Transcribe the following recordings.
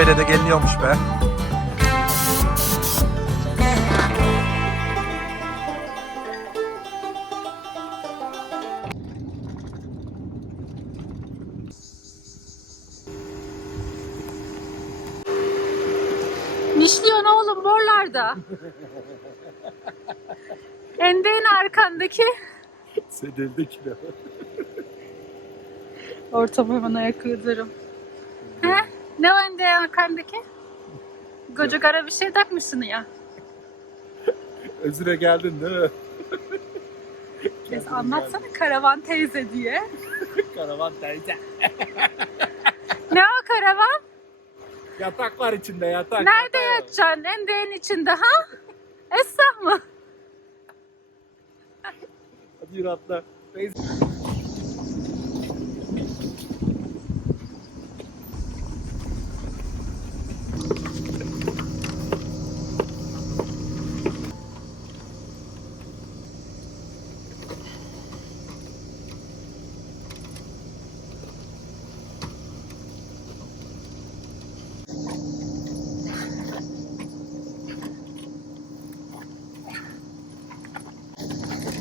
Öyle de geliniyormuş be. Nişliyorsun oğlum borlarda. Endeğin arkandaki. Sedildi kilo. Orta boyman ayak Ne o endeğin arkandaki? Koca kara bir şey takmışsın ya. Özüre geldin değil mi? Neyse anlatsana karavan teyze diye. Karavan teyze. Ne o karavan? Yatak var içinde yatak. Nerede yatak. yatacaksın? Endeğin içinde ha? Esra mı? Hadi yürü atla. Teyze.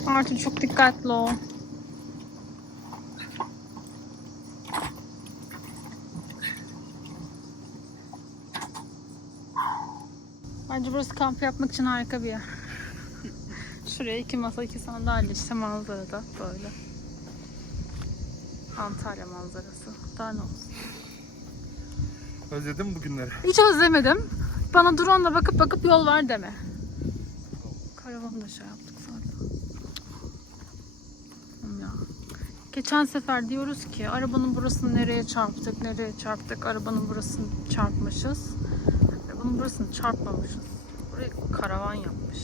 Artık çok dikkatli ol. Bence burası kamp yapmak için harika bir yer. Şuraya iki masa, iki sandalye işte manzarada böyle. Antalya manzarası. Daha ne olsun. Özledin mi bugünleri? Hiç özlemedim. Bana drone'la bakıp bakıp yol ver deme. Karavanı da şey yaptık zaten. Oğlum Ya. Geçen sefer diyoruz ki arabanın burasını nereye çarptık, nereye çarptık, arabanın burasını çarpmışız. Arabanın burasını çarpmamışız. Burayı karavan yapmış.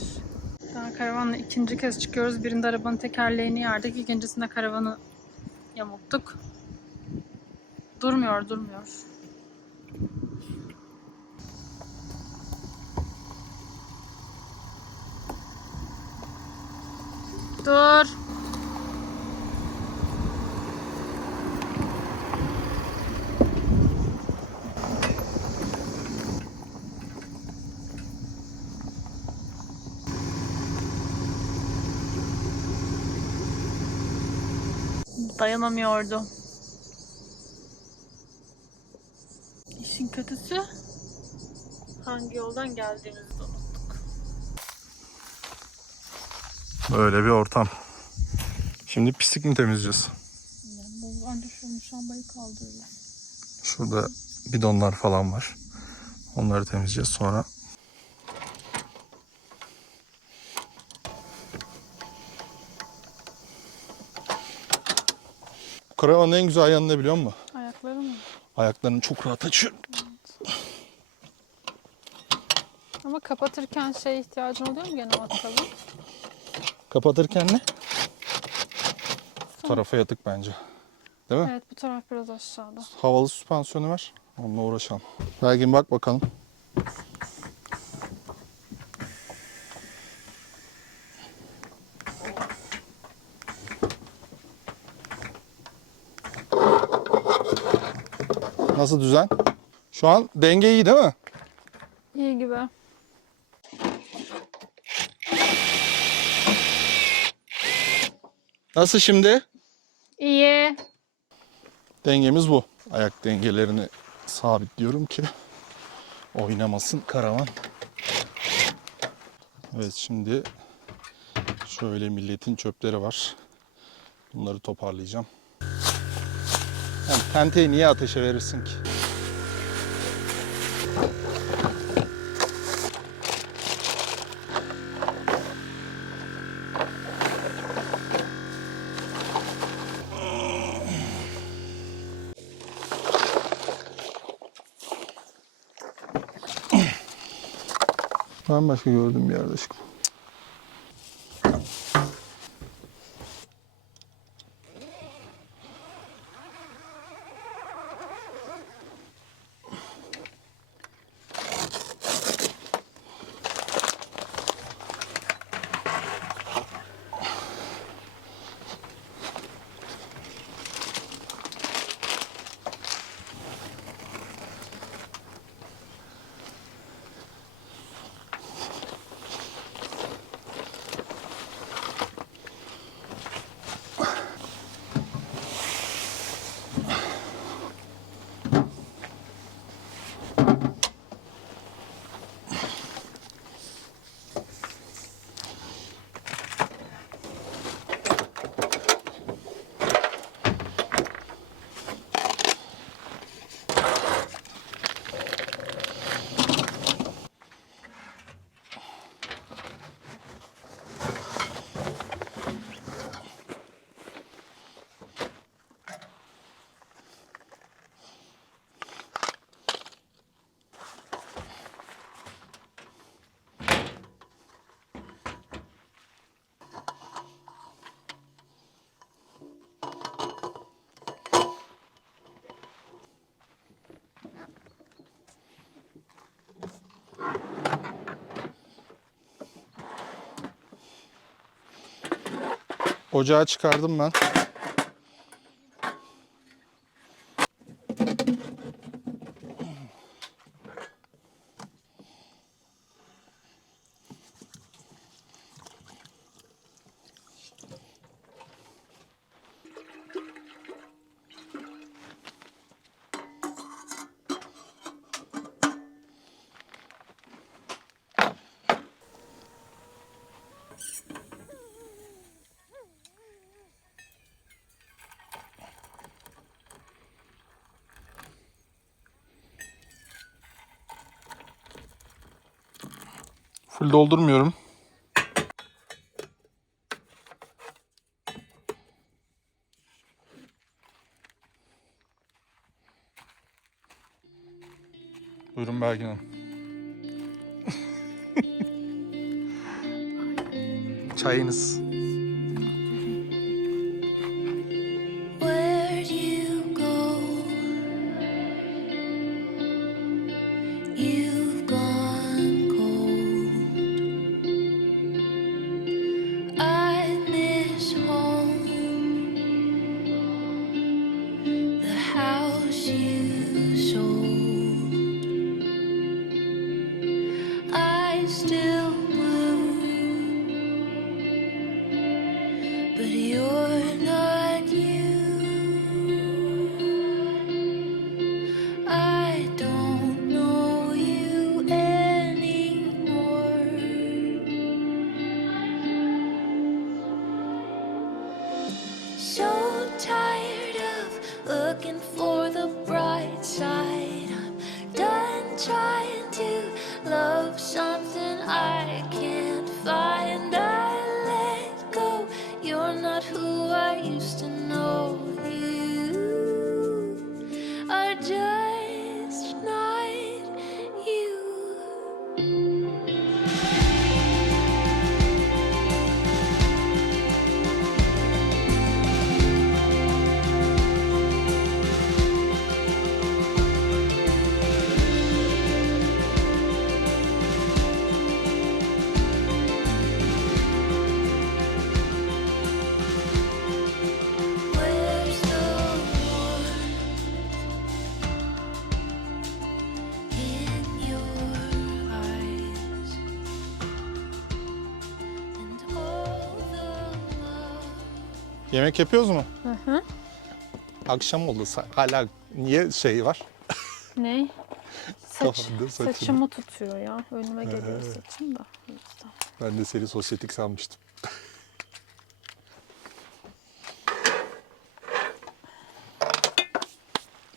Daha karavanla ikinci kez çıkıyoruz. Birinde arabanın tekerleğini yardık, ikincisinde karavanı yamulttuk. Durmuyor, durmuyor. Dur. Dayanamıyordu. İşin kötüsü hangi yoldan geldiğimizi de unuttuk. Böyle bir ortam. Şimdi pislik mi temizleyeceğiz? Bu anca şu muşambayı kaldırıyor. Şurada bidonlar falan var. Onları temizleyeceğiz sonra. Karavanın en güzel yanı ne biliyor musun? Ayakları mı? Ayaklarını çok rahat açıyor. Ama kapatırken şey ihtiyacın oluyor mu gene matkabı? Kapatırken ne? Bu tarafa yatık bence. Değil mi? Evet bu taraf biraz aşağıda. Havalı süspansiyonu var. Onunla uğraşalım. Belgin bak bakalım. Nasıl düzen? Şu an denge iyi değil mi? İyi gibi. Nasıl şimdi? İyi. Dengemiz bu. Ayak dengelerini sabitliyorum ki oynamasın karavan. Evet şimdi şöyle milletin çöpleri var. Bunları toparlayacağım. Yani tenteyi niye ateşe verirsin ki? Ben başka gördüm bir yerde aşkım. Ocağı çıkardım ben. Doldurmuyorum. Buyurun Belgin Hanım. Çayınız. Yemek yapıyoruz mu? Hı hı. Akşam oldu. Hala niye şey var? Ne? Saç, Kafamda saçını. saçımı tutuyor ya. Önüme geliyor saçım da. O yüzden. Ben de seni sosyetik sanmıştım.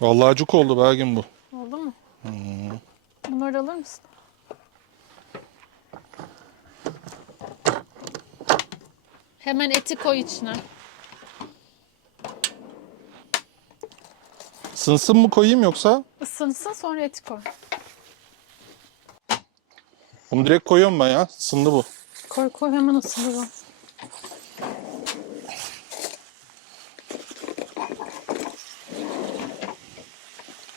Vallahi cuk oldu Belgin bu. Oldu mu? Bunları alır mısın? Hemen eti koy içine. Sınsın mı koyayım yoksa? Isınsın sonra eti koy. Bunu direkt koyuyorum ben ya. Sındı bu. Koy koy hemen ısınır o.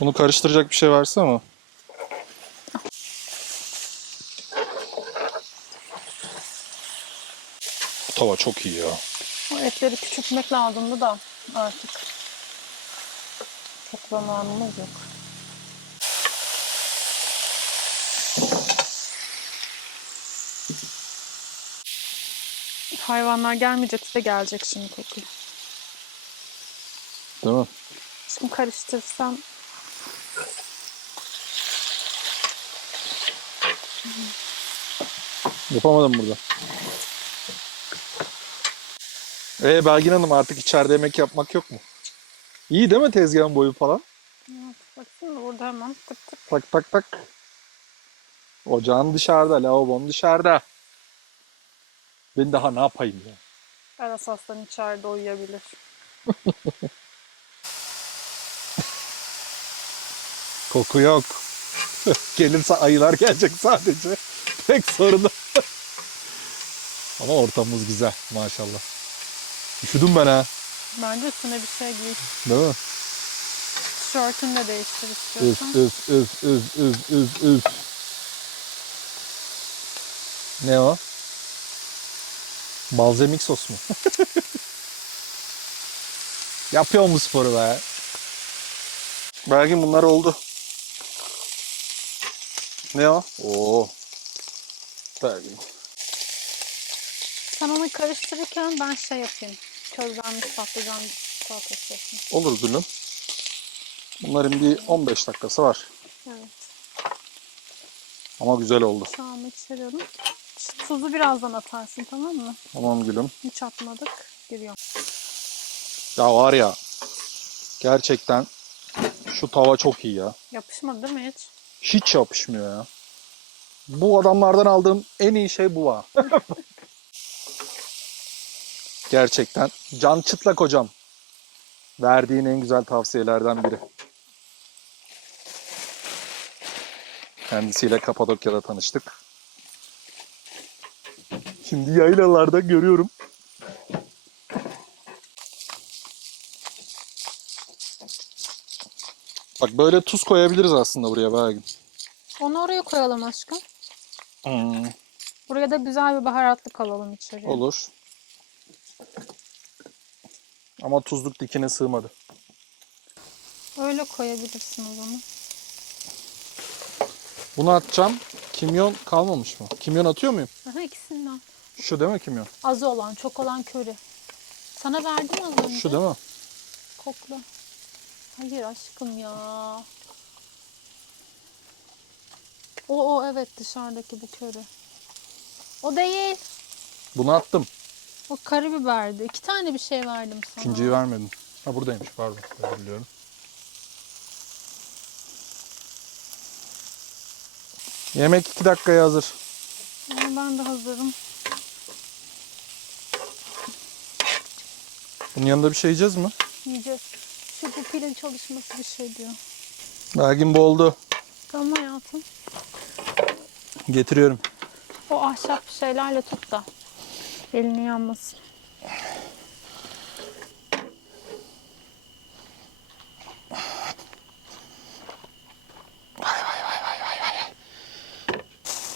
Bunu karıştıracak bir şey varsa? Bu tava çok iyi ya. O etleri küçültmek lazımdı da artık. Zamanımız yok. Hayvanlar gelmeyecekse gelecek şimdi koku. Değil mi? Şimdi karıştırsam Yapamadım burada. Ee Belgin Hanım artık içeride yemek yapmak yok mu? İyi değil mi tezgahın boyu falan? bakayım da burada hemen tık tık. Tak tak tak. Ocağın dışarıda, lavabonun dışarıda. Ben daha ne yapayım ya? Aras Aslan içeride uyuyabilir. Koku yok. Gelirse ayılar gelecek sadece. Tek sorun. Ama ortamımız güzel maşallah. Üşüdüm ben ha. Bence üstüne bir şey giy. Değil mi? Tişörtünü de değiştir istiyorsan. üf üf üf üf üf üf. Ne o? Balzamik sos mu? Yapıyor mu sporu be? Belki bunlar oldu. Ne o? Oo. Belki. Sen onu karıştırırken ben şey yapayım. Közlenmiş patlıcan salatası. Olur gülüm. Bunların bir 15 dakikası var. Evet. Ama güzel oldu. An içeriyorum. Tuzu birazdan atarsın tamam mı? Tamam gülüm. Hiç atmadık. Giriyor. Ya var ya. Gerçekten şu tava çok iyi ya. Yapışmadı değil mi hiç? Hiç yapışmıyor ya. Bu adamlardan aldığım en iyi şey bu ha. Gerçekten. Can Çıtlak hocam. Verdiğin en güzel tavsiyelerden biri. Kendisiyle Kapadokya'da tanıştık. Şimdi yaylalarda görüyorum. Bak böyle tuz koyabiliriz aslında buraya belki. Onu oraya koyalım aşkım. Hmm, Buraya da güzel bir baharatlık alalım içeriye. olur. Ama tuzluk dikine sığmadı. Öyle koyabilirsin o zaman. Bunu atacağım. Kimyon kalmamış mı? Kimyon atıyor muyum? Aha ikisinden. Şu değil mi kimyon? Az olan, çok olan köri. Sana verdim az önce. Şu değil mi? Kokla. Hayır aşkım ya. O o evet dışarıdaki bu köri. O değil. Bunu attım. O karabiberdi. İki tane bir şey verdim sana. İkinciyi vermedim. Ha buradaymış pardon. Özür diliyorum. Yemek iki dakikaya hazır. Ama ben de hazırım. Bunun yanında bir şey yiyeceğiz mi? Yiyeceğiz. Şu bu pilin çalışması bir şey diyor. Belgin bu oldu. Tamam hayatım. Getiriyorum. O ahşap şeylerle tut da. Elini yanmasın.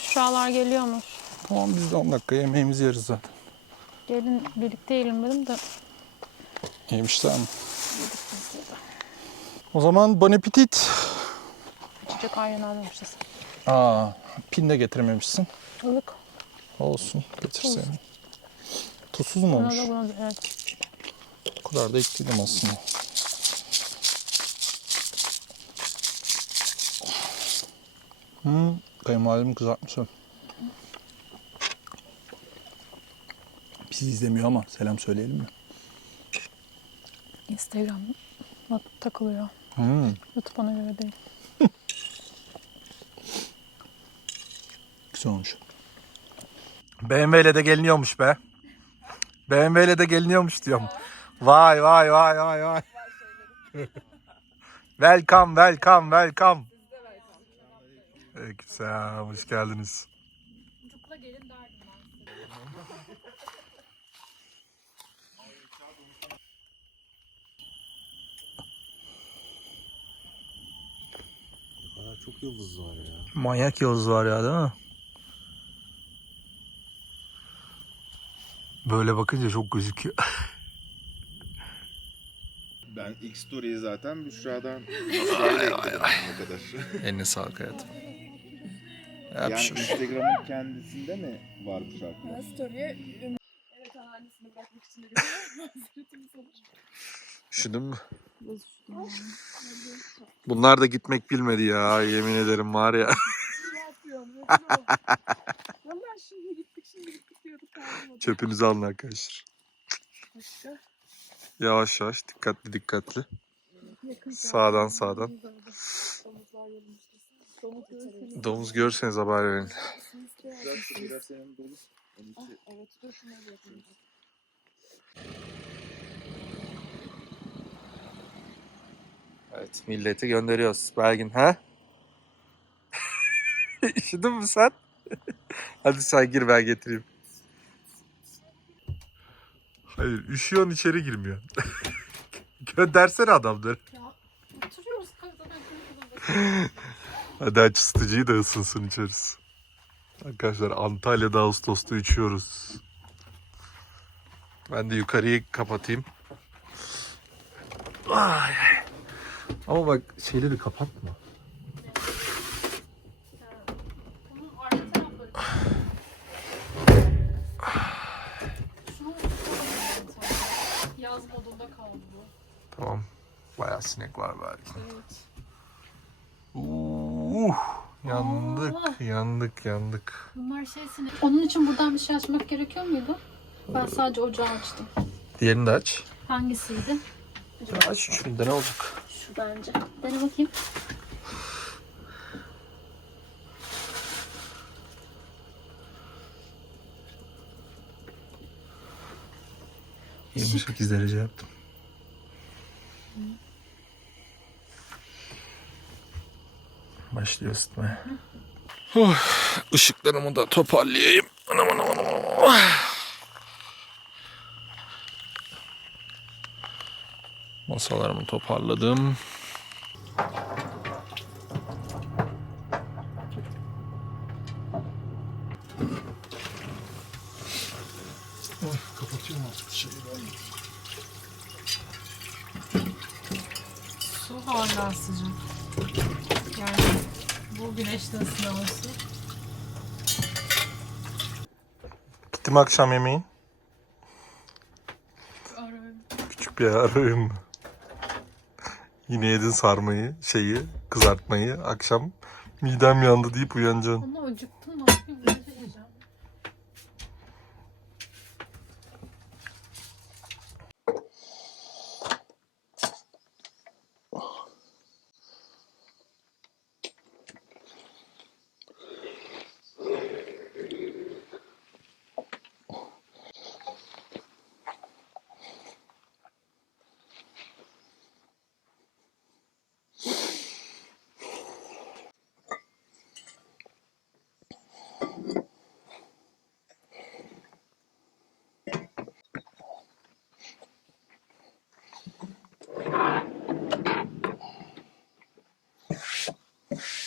Şuralar geliyormuş. Tamam biz de 10 dakika yemeğimizi yeriz zaten. Gelin birlikte yiyelim dedim de. Yemişler mi? O zaman bon appetit. Çiçek ayran almamışız. Aa, pin de getirememişsin. Ilık. Olsun, getirseydin. Tuzsuz mu olmuş? Buna da buna da evet. O kadar da ekledim aslında. Hmm, kayınvalidem kızartmış. Bizi izlemiyor ama selam söyleyelim mi? Instagram'a takılıyor. Hmm. YouTube ona göre değil. Güzel olmuş. BMW ile de geliniyormuş be. BMW ile de geliniyormuş diyorum. Vay vay vay vay vay. welcome welcome welcome. Güzel hoş geldiniz. Aa, çok yıldız var ya. Manyak yıldız var ya değil mi? Böyle bakınca çok gözüküyor. Ben X Story'yi zaten Büşra'dan Büşra'yla ekledim ne kadar. Eline sağlık hayatım. yani Instagram'ın kendisinde mi var bu şarkı? Story'e Evet anneannesini bırakmak için de. Üşüdün mü? Bunlar da gitmek bilmedi ya yemin ederim var ya. Vallahi şimdi gittik şimdi gittik diyorduk. Çöpünüzü alın arkadaşlar. Başka Yavaş yavaş dikkatli dikkatli. yakın Sağdan, sağdan. Domuz görürseniz. Haber verin. Ah. Evet milleti gönderiyoruz. Belgin ha? Üşüdün mü sen? Hadi sen gir ben getireyim. Hayır üşüyorsun içeri girmiyor. Göndersene adamları. Oturuyoruz. Hadi aç ısıtıcıyı da ısınsın içeriz. Arkadaşlar Antalya'da Ağustos'ta içiyoruz. Ben de yukarıyı kapatayım. Ay. Ama bak şeyleri kapatma. Evet. Uh, yandık, Allah. yandık, yandık. Bunlar şeysini. Onun için buradan bir şey açmak gerekiyor muydu? Ben sadece ocağı açtım. Diğerini de aç. Hangisiydi? Aç şunu ne olacak? Şu bence. Dene bakayım. Hı. 28 derece yaptım. Başlıyor ısıtmaya. Oh, ışıklarımı da toparlayayım. Anam anam anam. anam. Masalarımı toparladım. Kapatıyorum artık şeyi Su hala sıcak. Yani bu güneşte ısınan su. Gitti mi akşam yemeğin? Küçük bir arayın. Yine yedin sarmayı, şeyi, kızartmayı. Akşam midem yandı deyip uyanacaksın. Ama acıktım ne yapayım? Ne yiyeceğim? Çok sıcakmış.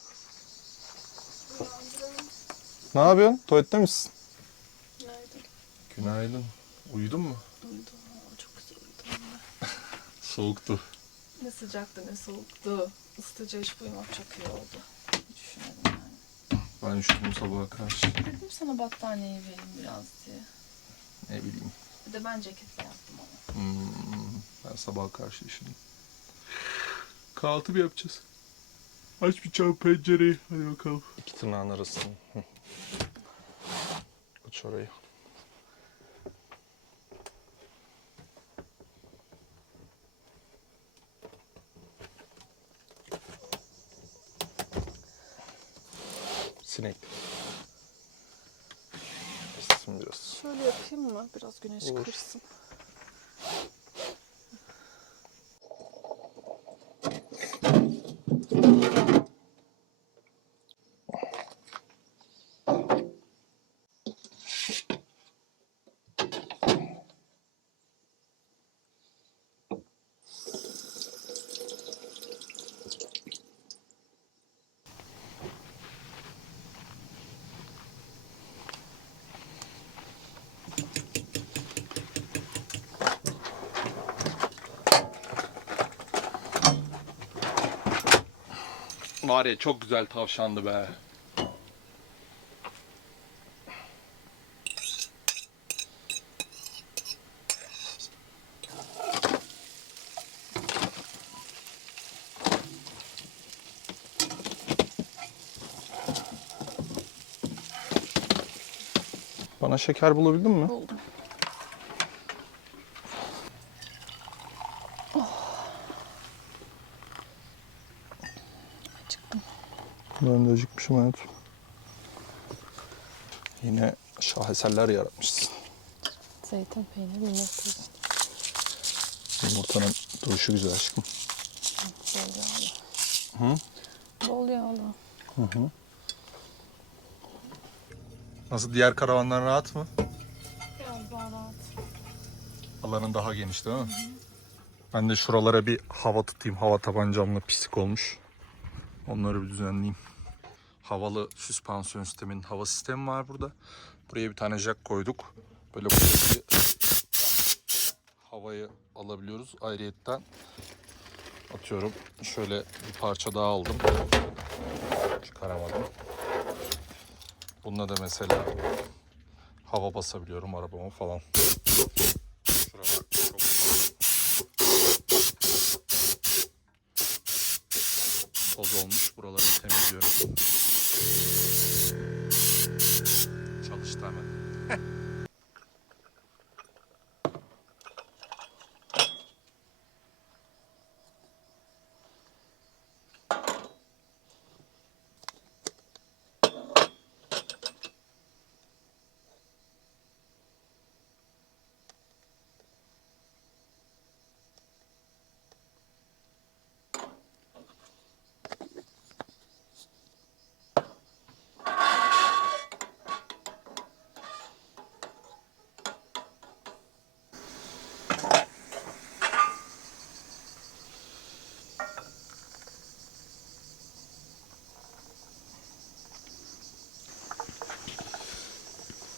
Ne yapıyorsun? Tuvalette misin? Günaydın. Uyudun mu? Uyudum. Çok güzel uyudum. Soğuktu. Ne sıcaktı ne soğuktu. Isıtıcı açıp uyumak çok iyi oldu. Düşünelim yani. Ben üşüdüm sabaha karşı. Dedim sana battaniyeyi vereyim biraz diye. Ne bileyim. Bir de ben ceketle yaptım onu. Hmm, ben sabaha karşı üşüdüm. Kahvaltı mı yapacağız? Aç bir çabuk pencereyi. Hadi bakalım. İki tırnağın arasını. Aç orayı. Sinek. Biraz. Şöyle yapayım mı? Biraz güneş Olur. kırsın. Var ya çok güzel tavşandı be. Bana şeker bulabildin mi? Buldum. Ben de acıkmışım hayatım. Yine şaheserler yaratmışsın. Zeytin peyniri yumurta işte. Yumurtanın duruşu güzel aşkım. Bol yağlı. Hı? Bol yağlı. Nasıl diğer karavandan rahat mı? Biraz daha rahat. Alanın daha geniş değil mi? Ben de şuralara bir hava tutayım. Hava tabancamla pislik olmuş. Onları bir düzenleyeyim. Havalı süspansiyon sistemin hava sistemi var burada. Buraya bir tane jack koyduk. Böyle buradaki havayı alabiliyoruz. Ayrıyetten atıyorum şöyle bir parça daha aldım. Çıkaramadım. Bununla da mesela hava basabiliyorum arabama falan. Şuralar çok toz olmuş. Buraları temizliyorum. Çalıştı hemen.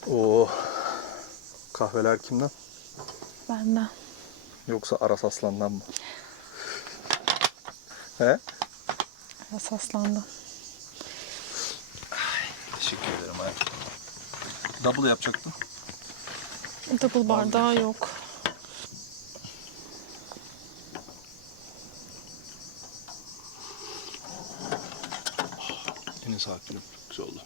Oo. Kahveler kimden? Benden. Yoksa Aras Aslan'dan mı? He? Esaslandı. Teşekkür ederim hayatım. Double yapacaktım. Double bardağı yok. Yine sakinim. Çok güzel oldu.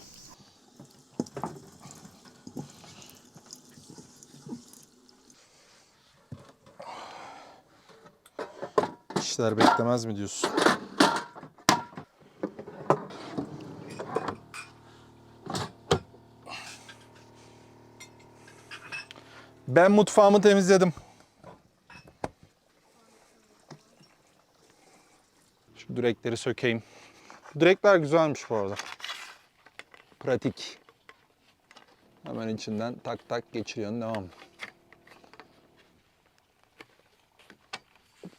İşler beklemez mi diyorsun? Ben mutfağımı temizledim. Şu direkleri sökeyim. Direkler güzelmiş bu arada. Pratik. Hemen içinden tak tak geçiriyorsun devam.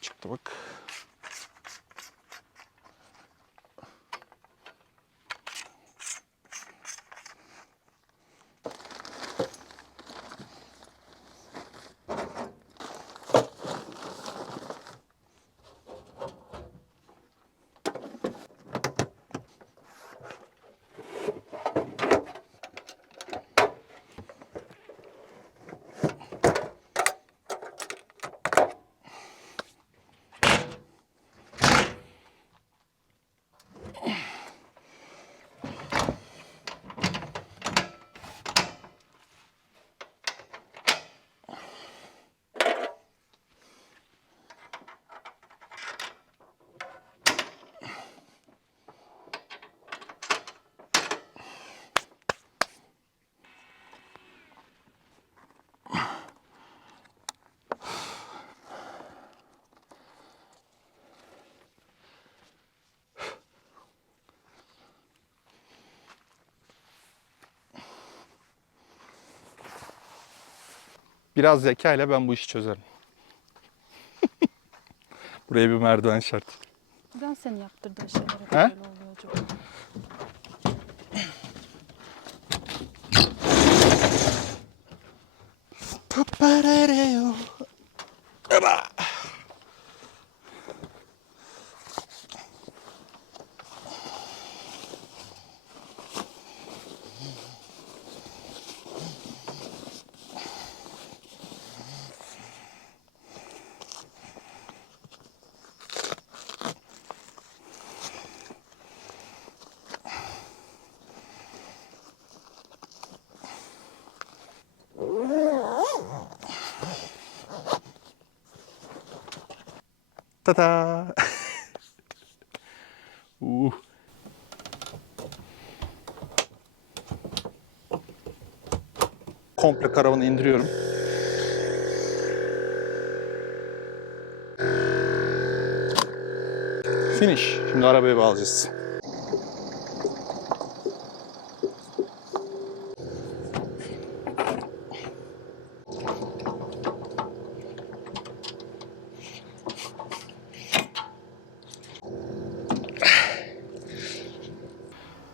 Çıktı bak. Biraz zeka ile ben bu işi çözerim. Buraya bir merdiven şart. Neden senin yaptırdığın şeyler hep He? böyle oluyor acaba? Tada. uh. Komple karavanı indiriyorum. Finish. Şimdi arabaya bağlayacağız.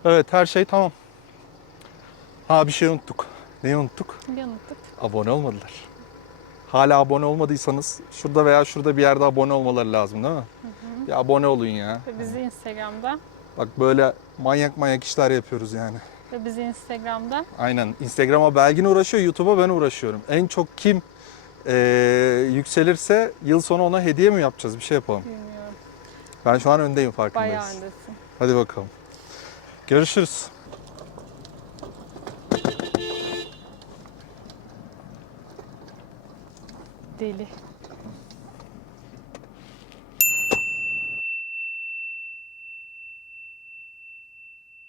Evet her şey tamam. Ha bir şey unuttuk. Neyi unuttuk? Bir unuttuk. Abone olmadılar. Hala abone olmadıysanız şurada veya şurada bir yerde abone olmaları lazım değil mi? Ya abone olun ya. Ve bizi Instagram'da Bak böyle manyak manyak işler yapıyoruz yani. ve bizi Instagram'da Aynen. Instagram'a Belgin uğraşıyor, YouTube'a ben uğraşıyorum. En çok kim eee, yükselirse yıl sonu ona hediye mi yapacağız? Bir şey yapalım. bilmiyorum. Ben şu an öndeyim farkındayız. Bayağı öndesin. Hadi bakalım. Görüşürüz. Deli.